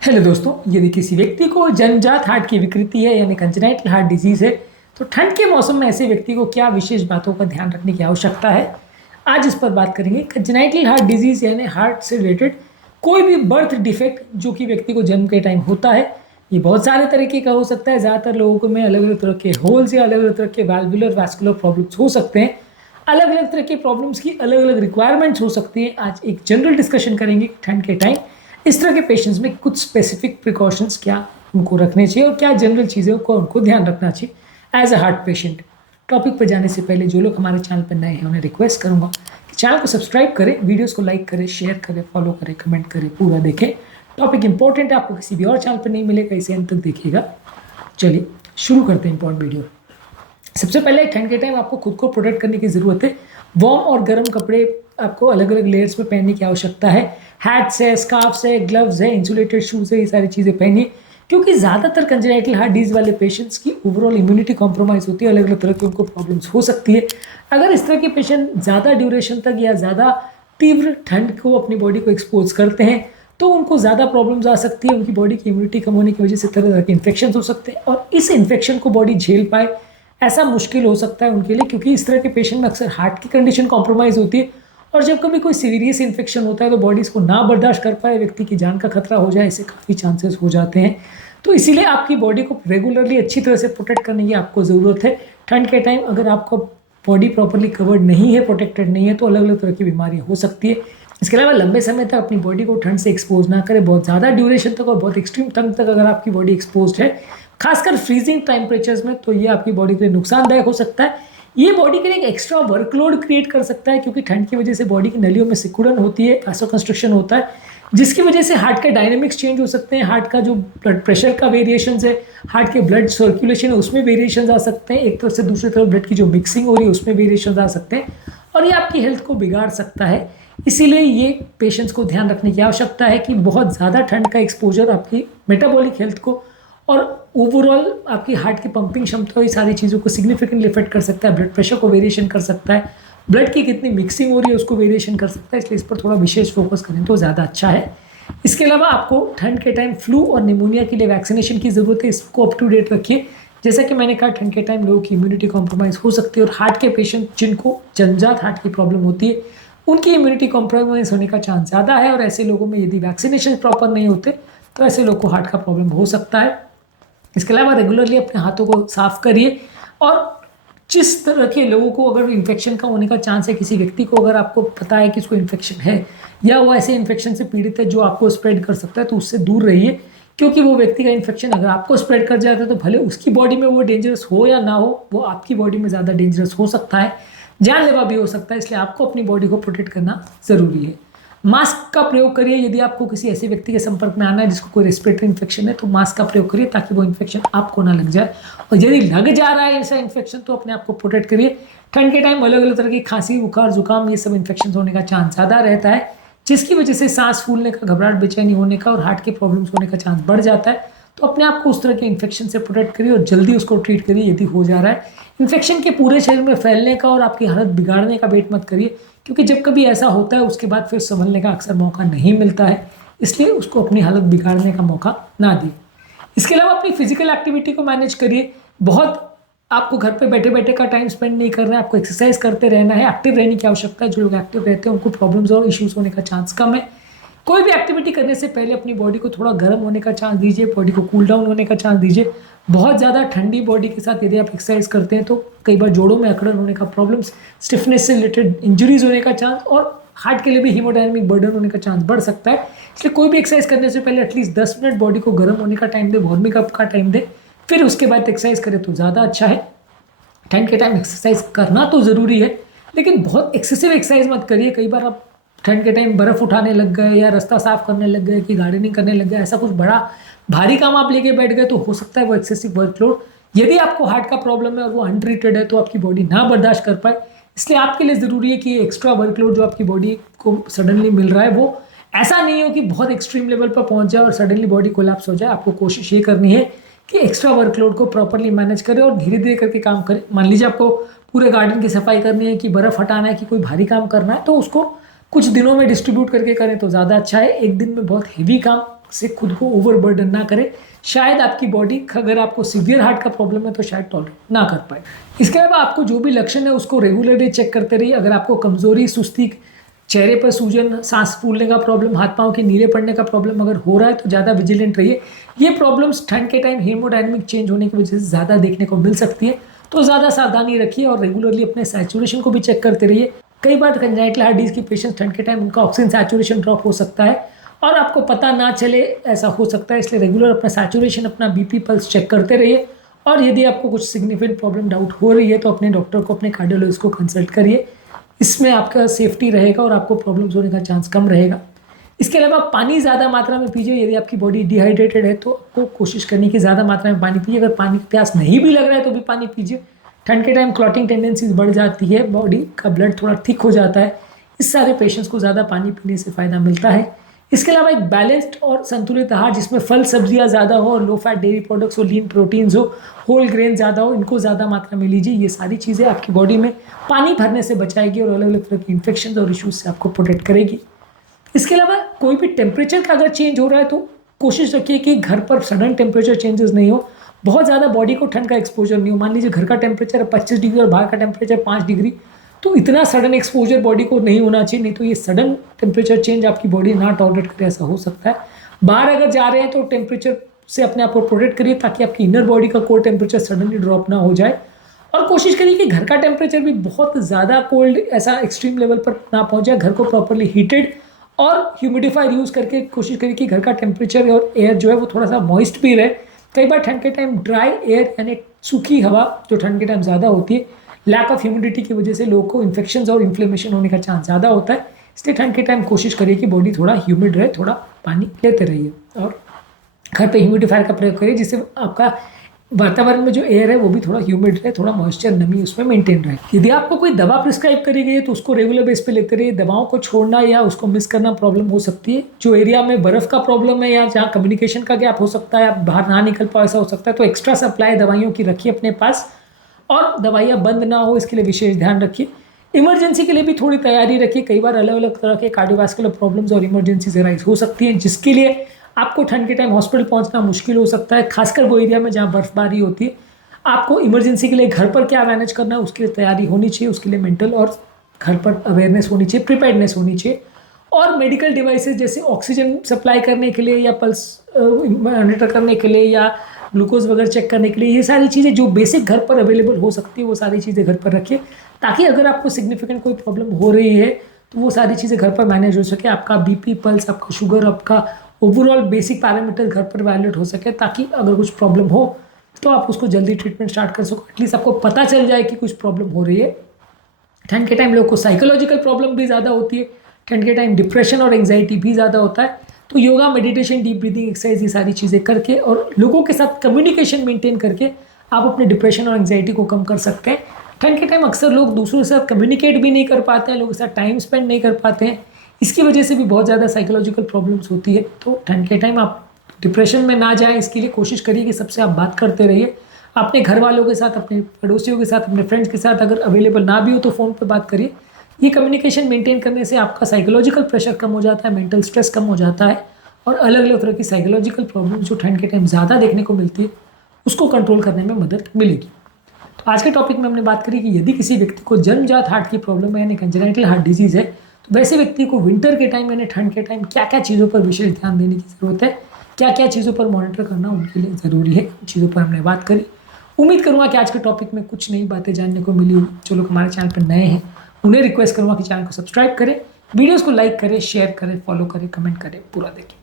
Hello दोस्तों, यदि किसी व्यक्ति को जन्मजात हार्ट की विकृति है यानी कंजेनाइटल हार्ट डिजीज है तो ठंड के मौसम में ऐसे व्यक्ति को क्या विशेष बातों का ध्यान रखने की आवश्यकता है। आज इस पर बात करेंगे। कंजेनाइटल हार्ट डिजीज यानी हार्ट से रिलेटेड कोई भी बर्थ डिफेक्ट जो कि व्यक्ति को जन्म के टाइम होता है। ये बहुत सारे तरीके का हो सकता है। ज़्यादातर लोगों को में अलग अलग तरह के होल्स या अलग अलग तरह के वैल्वुलर वैस्कुलर प्रॉब्लम्स हो सकते हैं। अलग अलग तरह के प्रॉब्लम्स की अलग अलग रिक्वायरमेंट्स हो सकती हैं। आज एक जनरल डिस्कशन करेंगे ठंड के टाइम इस तरह के पेशेंट्स में कुछ स्पेसिफिक प्रिकॉशंस क्या उनको रखने चाहिए और क्या जनरल चीज़ों को उनको ध्यान रखना चाहिए as a heart patient. Topic पर जाने से पहले जो लोग हमारे चैनल पर नए हैं उन्हें रिक्वेस्ट करूंगा कि चैनल को सब्सक्राइब करें, वीडियोस को लाइक करें, शेयर करें, फॉलो करें, कमेंट करें, पूरा देखें। टॉपिक इंपॉर्टेंट है, आपको किसी भी और चैनल पर नहीं मिलेगा, इसे अंत तक देखिएगा। चलिए शुरू करते हैं इंपॉर्टेंट वीडियो। सबसे पहले ठंड के टाइम आपको खुद को प्रोटेक्ट करने की ज़रूरत है। वार्म और गर्म कपड़े आपको अलग अलग लेयर्स में पहनने की आवश्यकता है। हैट्स है, स्कार्फ्स है, ग्लव्स है, इंसुलेटेड शूज़ है, ये सारी चीज़ें पहनिए क्योंकि ज़्यादातर कंजेनाइटल हार्ट डिजीज वाले पेशेंट्स की ओवरऑल इम्यूनिटी कॉम्प्रोमाइज़ होती है। अलग अलग तरह की उनको प्रॉब्लम्स हो सकती है। अगर इस तरह के पेशेंट ज़्यादा ड्यूरेशन तक या ज़्यादा तीव्र ठंड को अपनी बॉडी को एक्सपोज करते हैं तो उनको ज़्यादा प्रॉब्लम्स आ सकती है। उनकी बॉडी की इम्यूनिटी कम होने की वजह से तरह तरह के इन्फेक्शन हो सकते हैं और इस इन्फेक्शन को बॉडी झेल पाए ऐसा मुश्किल हो सकता है उनके लिए, क्योंकि इस तरह के पेशेंट में अक्सर हार्ट की कंडीशन कॉम्प्रोमाइज़ होती है और जब कभी कोई सीरियस इन्फेक्शन होता है तो बॉडी इसको ना बर्दाश्त कर पाए, व्यक्ति की जान का खतरा हो जाए, ऐसे काफ़ी चांसेस हो जाते हैं। तो इसीलिए आपकी बॉडी को रेगुलरली अच्छी तरह से प्रोटेक्ट करने की आपको ज़रूरत है। ठंड के टाइम अगर आपको बॉडी प्रॉपरली कवर्ड नहीं है, प्रोटेक्टेड नहीं है, तो अलग अलग तरह की बीमारियाँ हो सकती है। इसके अलावा लंबे समय तक अपनी बॉडी को ठंड से एक्सपोज ना करें। बहुत ज़्यादा ड्यूरेशन तक और बहुत एक्सट्रीम ठंड तक अगर आपकी बॉडी एक्सपोज है, खासकर फ्रीजिंग टेम्परेचर्स में, तो ये आपकी बॉडी के लिए नुकसानदायक हो सकता है। ये बॉडी के लिए एक एक्स्ट्रा वर्कलोड क्रिएट कर सकता है क्योंकि ठंड की वजह से बॉडी की नलियों में सिकुड़न होती है, वैसोकंस्ट्रिक्शन होता है, जिसकी वजह से हार्ट के डायनेमिक्स चेंज हो सकते हैं। हार्ट का जो ब्लड प्रेशर का वेरिएशन है, हार्ट के ब्लड सर्कुलेशन है, उसमें वेरिएशन आ सकते हैं। एक तरफ से दूसरी तरफ ब्लड की जो मिक्सिंग हो रही है उसमें वेरिएशन आ सकते हैं और ये आपकी हेल्थ को बिगाड़ सकता है। इसीलिए ये पेशेंट्स को ध्यान रखने की आवश्यकता है कि बहुत ज़्यादा ठंड का एक्सपोजर आपकी मेटाबॉलिक हेल्थ को और ओवरऑल आपकी हार्ट की पंपिंग क्षमता, ये सारी चीज़ों को सिग्निफिकेंटली इफेक्ट कर सकता है। ब्लड प्रेशर को वेरिएशन कर सकता है, ब्लड की कितनी मिक्सिंग हो रही है उसको वेरिएशन कर सकता है। इसलिए इस पर थोड़ा विशेष फोकस करें तो ज़्यादा अच्छा है। इसके अलावा आपको ठंड के टाइम फ्लू और निमोनिया के लिए वैक्सीनेशन की ज़रूरत है, इसको अप टू डेट रखिए। जैसा कि मैंने कहा, ठंड के टाइम लोगों की इम्यूनिटी कॉम्प्रोमाइज़ हो सकती है और हार्ट के पेशेंट जिनको जन्मजात हार्ट की प्रॉब्लम होती है उनकी इम्यूनिटी कॉम्प्रोमाइज़ होने का चांस ज़्यादा है और ऐसे लोगों में यदि वैक्सीनेशन प्रॉपर नहीं होते तो ऐसे लोग को हार्ट का प्रॉब्लम हो सकता है। इसके अलावा रेगुलरली अपने हाथों को साफ करिए और जिस तरह के लोगों को अगर इन्फेक्शन का होने का चांस है, किसी व्यक्ति को अगर आपको पता है कि उसको इन्फेक्शन है या वो ऐसे इन्फेक्शन से पीड़ित है जो आपको स्प्रेड कर सकता है, तो उससे दूर रहिए क्योंकि वो व्यक्ति का इन्फेक्शन अगर आपको स्प्रेड कर जाता है तो भले उसकी बॉडी में वो डेंजरस हो या ना हो, वो आपकी बॉडी में ज़्यादा डेंजरस हो सकता है, जानलेवा भी हो सकता है। इसलिए आपको अपनी बॉडी को प्रोटेक्ट करना ज़रूरी है। मास्क का प्रयोग करिए। यदि आपको किसी ऐसे व्यक्ति के संपर्क में आना है जिसको कोई रेस्पिरेटरी इन्फेक्शन है तो मास्क का प्रयोग करिए ताकि वो इन्फेक्शन आपको ना लग जाए, और यदि लग जा रहा है ऐसा इन्फेक्शन तो अपने आप को प्रोटेक्ट करिए। ठंड के टाइम अलग अलग तरह की खांसी, बुखार, जुकाम, ये सब इन्फेक्शन होने का चांस ज़्यादा रहता है, जिसकी वजह से सांस फूलने का, घबराहट, बेचैनी होने का और हार्ट की प्रॉब्लम्स होने का चांस बढ़ जाता है। तो अपने आप को उस तरह के इन्फेक्शन से प्रोटेक्ट करिए और जल्दी उसको ट्रीट करिए यदि हो जा रहा है। इन्फेक्शन के पूरे शरीर में फैलने का और आपकी हालत बिगाड़ने का वेट मत करिए क्योंकि जब कभी ऐसा होता है उसके बाद फिर संभलने का अक्सर मौका नहीं मिलता है, इसलिए उसको अपनी हालत बिगाड़ने का मौका ना दिए। इसके अलावा अपनी फिजिकल एक्टिविटी को मैनेज करिए। बहुत आपको घर पे बैठे बैठे का टाइम स्पेंड नहीं करना है, आपको एक्सरसाइज करते रहना है, एक्टिव रहने की आवश्यकता है। जो लोग एक्टिव रहते हैं उनको प्रॉब्लम्स और इश्यूज होने का चांस कम है। कोई भी एक्टिविटी करने से पहले अपनी बॉडी को थोड़ा गर्म होने का चांस दीजिए, बॉडी को कूल डाउन होने का चांस दीजिए। बहुत ज़्यादा ठंडी बॉडी के साथ यदि आप एक्सरसाइज करते हैं तो कई बार जोड़ों में अकड़न होने का प्रॉब्लम्स, स्टिफनेस से रिलेटेड इंजरीज होने का चांस और हार्ट के लिए भी हीमोडायनामिक बर्डन होने का चांस बढ़ सकता है। इसलिए कोई भी एक्सरसाइज करने से पहले एटलीस्ट 10 मिनट बॉडी को गर्म होने का टाइम दे, वार्मिंग अप का टाइम दे, फिर उसके बाद एक्सरसाइज करें तो ज़्यादा अच्छा है। ठंड के टाइम एक्सरसाइज करना तो ज़रूरी है लेकिन बहुत एक्सेसिव एक्सरसाइज मत करिए। कई बार आप ठंड के टाइम बर्फ़ उठाने लग गए या रास्ता साफ करने लग गए कि गार्डनिंग करने लग गए, ऐसा कुछ बड़ा भारी काम आप लेके बैठ गए तो हो सकता है वो एक्सेसिव वर्कलोड, यदि आपको हार्ट का प्रॉब्लम है और वो अनट्रीटेड है तो आपकी बॉडी ना बर्दाश्त कर पाए। इसलिए आपके लिए ज़रूरी है कि एक्स्ट्रा वर्कलोड जो आपकी बॉडी को सडनली मिल रहा है वो ऐसा नहीं हो कि बहुत एक्सट्रीम लेवल पर पहुंच जाए और सडनली बॉडी कोलैप्स हो जाए। आपको कोशिश ये करनी है कि एक्स्ट्रा वर्कलोड को प्रॉपरली मैनेज करें और धीरे धीरे करके काम करें। मान लीजिए आपको पूरे गार्डन की सफाई करनी है, कि बर्फ़ हटाना है, कि कोई भारी काम करना है, तो उसको कुछ दिनों में डिस्ट्रीब्यूट करके करें तो ज़्यादा अच्छा है। एक दिन में बहुत हेवी काम से खुद को ओवरबर्डन ना करें। शायद आपकी बॉडी, अगर आपको सीवियर हार्ट का प्रॉब्लम है तो शायद टॉलरेट ना कर पाए। इसके अलावा आपको जो भी लक्षण है उसको रेगुलरली चेक करते रहिए। अगर आपको कमजोरी, सुस्ती, चेहरे पर सूजन, सांस फूलने का प्रॉब्लम, हाथ पांव के नीले पड़ने का प्रॉब्लम अगर हो रहा है तो ज़्यादा विजिलेंट रहिए। ये प्रॉब्लम्स ठंड के टाइम हेमोडायनेमिक चेंज होने की वजह से ज़्यादा देखने को मिल सकती है, तो ज़्यादा सावधानी रखिए और रेगुलरली अपने सैचुरेशन को भी चेक करते रहिए। कई बार कंजाइटल हार्ट डिजीज की पेशेंट्स ठंड के टाइम उनका ऑक्सीजन सैचुरेशन ड्रॉप हो सकता है और आपको पता ना चले, ऐसा हो सकता है। इसलिए रेगुलर अपना सैचुरेशन, अपना बीपी, पल्स चेक करते रहिए। और यदि आपको कुछ सिग्निफिकेंट प्रॉब्लम डाउट हो रही है तो अपने डॉक्टर को, अपने कार्डियोलॉजिस्ट को कंसल्ट करिए। इसमें आपका सेफ्टी रहेगा और आपको प्रॉब्लम्स होने का चांस कम रहेगा। इसके अलावा पानी ज़्यादा मात्रा में पीजिए। यदि आपकी बॉडी डिहाइड्रेटेड है तो आपको कोशिश करनी कि ज़्यादा मात्रा में पानी पीजिए। अगर पानी की प्यास नहीं भी लग रहा है तो भी पानी पीजिए। ठंड के टाइम क्लॉटिंग टेंडेंसीज बढ़ जाती है, बॉडी का ब्लड थोड़ा थिक हो जाता है। इस सारे पेशेंट्स को ज़्यादा पानी पीने से फ़ायदा मिलता है। इसके अलावा एक बैलेंस्ड और संतुलित आहार जिसमें फल सब्जियां ज़्यादा हो और लो फैट डेयरी प्रोडक्ट्स हो, लीन प्रोटीन्स हो, होल ग्रेन ज़्यादा हो, इनको ज़्यादा मात्रा में लीजिए। ये सारी चीज़ें आपकी बॉडी में पानी भरने से बचाएगी और अलग अलग तरह की इन्फेक्शन और इश्यूज से आपको प्रोटेक्ट करेगी। इसके अलावा कोई भी टेम्परेचर का अगर चेंज हो रहा है तो कोशिश रखिए कि घर पर सडन टेम्परेचर चेंजेस नहीं हो, बहुत ज़्यादा बॉडी को ठंड का एक्सपोजर नहीं हो। मान लीजिए घर का टेम्परेचर 25 डिग्री और बाहर का टेम्परेचर 5 डिग्री, तो इतना सडन एक्सपोजर बॉडी को नहीं होना चाहिए, नहीं तो ये सडन टेम्परेचर चेंज आपकी बॉडी ना टॉलरेट करे, ऐसा हो सकता है। बाहर अगर जा रहे हैं तो टेम्परेचर से अपने आप को प्रोटेक्ट करिए ताकि आपकी इनर बॉडी का कोल्ड टेम्परेचर सडनली ड्रॉप ना हो जाए। और कोशिश करिए कि घर का टेम्परेचर भी बहुत ज़्यादा कोल्ड, ऐसा एक्सट्रीम लेवल पर ना पहुँच जाए। घर को प्रॉपरली हीटेड और ह्यूमिडिफायर यूज़ करके कोशिश करिए कि घर का टेम्परेचर और एयर जो है वो थोड़ा सा मॉइस्ट भी रहे। कई बार ठंड के टाइम ड्राई एयर यानी सूखी हवा जो ठंड के टाइम ज़्यादा होती है, लैक ऑफ ह्यूमिडिटी की वजह से लोगों को इन्फेक्शन और इन्फ्लेमेशन होने का चांस ज़्यादा होता है। इसलिए ठंड के टाइम कोशिश करिए कि बॉडी थोड़ा ह्यूमिड रहे, थोड़ा पानी लेते रहिए और घर पे ह्यूमिडिफायर का प्रयोग करिए जिससे आपका वातावरण में जो एयर है वो भी थोड़ा ह्यूमिड रहे, थोड़ा मॉइस्चर, नमी उसमें मेंटेन रहे। यदि आपको कोई दवा प्रिस्क्राइब करी गई है तो उसको रेगुलर बेस पे लेते रहिए। दवाओं को छोड़ना या उसको मिस करना प्रॉब्लम हो सकती है। जो एरिया में बर्फ़ का प्रॉब्लम है या जहाँ कम्युनिकेशन का गैप हो सकता है, आप बाहर ना निकल पाओ, ऐसा हो सकता है, तो एक्स्ट्रा सप्लाई दवाइयों की रखिए अपने पास और दवाइयाँ बंद ना हो इसके लिए विशेष ध्यान रखिए। इमरजेंसी के लिए भी थोड़ी तैयारी रखिए। कई बार अलग अलग तरह के कार्डियोवास्कुलर प्रॉब्लम्स और इमरजेंसी राइज हो सकती हैं जिसके लिए आपको ठंड के टाइम हॉस्पिटल पहुंचना मुश्किल हो सकता है, खासकर वो एरिया में जहाँ बर्फबारी होती है। आपको इमरजेंसी के लिए घर पर क्या मैनेज करना है उसके लिए तैयारी होनी चाहिए, उसके लिए मेंटल और घर पर अवेयरनेस होनी चाहिए, प्रिपेयर्डनेस होनी चाहिए। और मेडिकल डिवाइसेस जैसे ऑक्सीजन सप्लाई करने के लिए या पल्स मॉनिटर करने के लिए या ग्लूकोज वगैरह चेक करने के लिए, ये सारी चीज़ें जो बेसिक घर पर अवेलेबल हो सकती है वो सारी चीज़ें घर पर रखिए ताकि अगर आपको सिग्निफिकेंट कोई प्रॉब्लम हो रही है तो वो सारी चीज़ें घर पर मैनेज हो सके। आपका बीपी, पल्स, आपका शुगर, आपका ओवरऑल बेसिक पैरामीटर घर पर वैलिड हो सके ताकि अगर कुछ प्रॉब्लम हो तो आप उसको जल्दी ट्रीटमेंट स्टार्ट कर सको। एटलीस्ट आपको पता चल जाए कि कुछ प्रॉब्लम हो रही है। ठंड के टाइम लोगों को साइकोलॉजिकल प्रॉब्लम भी ज़्यादा होती है। ठंड के टाइम डिप्रेशन और एंग्जाइटी भी ज़्यादा होता है। तो yoga, meditation, deep breathing exercise, ये सारी चीज़ें करके और लोगों के साथ कम्युनिकेशन मेंटेन करके आप अपने डिप्रेशन और एंग्जाइटी को कम कर सकते हैं। ठंड के टाइम अक्सर लोग दूसरों के साथ कम्युनिकेट भी नहीं कर पाते हैं, लोगों के साथ टाइम स्पेंड नहीं कर पाते हैं। इसकी वजह से भी बहुत ज़्यादा साइकोलॉजिकल प्रॉब्लम्स होती है। तो ठंड के टाइम आप डिप्रेशन में ना जाएं, इसके लिए कोशिश करिए कि सबसे आप बात करते रहिए। अपने घर वालों के साथ, अपने पड़ोसियों के साथ, अपने फ्रेंड्स के साथ, अगर अवेलेबल ना भी हो तो फ़ोन पर बात करिए। ये कम्युनिकेशन मेंटेन करने से आपका साइकोलॉजिकल प्रेशर कम हो जाता है, मेंटल स्ट्रेस कम हो जाता है और अलग अलग तरह की साइकोलॉजिकल प्रॉब्लम जो ठंड के टाइम ज़्यादा देखने को मिलती है उसको कंट्रोल करने में मदद मिलेगी। तो आज के टॉपिक में हमने बात करी कि यदि किसी व्यक्ति को जन्मजात हार्ट की प्रॉब्लम है यानी कंजेनिटल हार्ट डिजीज़ है तो वैसे व्यक्ति को विंटर के टाइम यानी ठंड के टाइम क्या क्या चीज़ों पर विशेष ध्यान देने की ज़रूरत है, क्या क्या चीज़ों पर मॉनिटर करना उनके लिए ज़रूरी है, इन चीज़ों पर हमने बात करी। उम्मीद करूँगा कि आज के टॉपिक में कुछ नई बातें जानने को मिली होगी। जो लोग हमारे चैनल पर नए हैं उन्हें रिक्वेस्ट करूँगा कि चैनल को सब्सक्राइब करें, वीडियोज़ को लाइक करें, शेयर करें, फॉलो करें, कमेंट करें, पूरा देखें।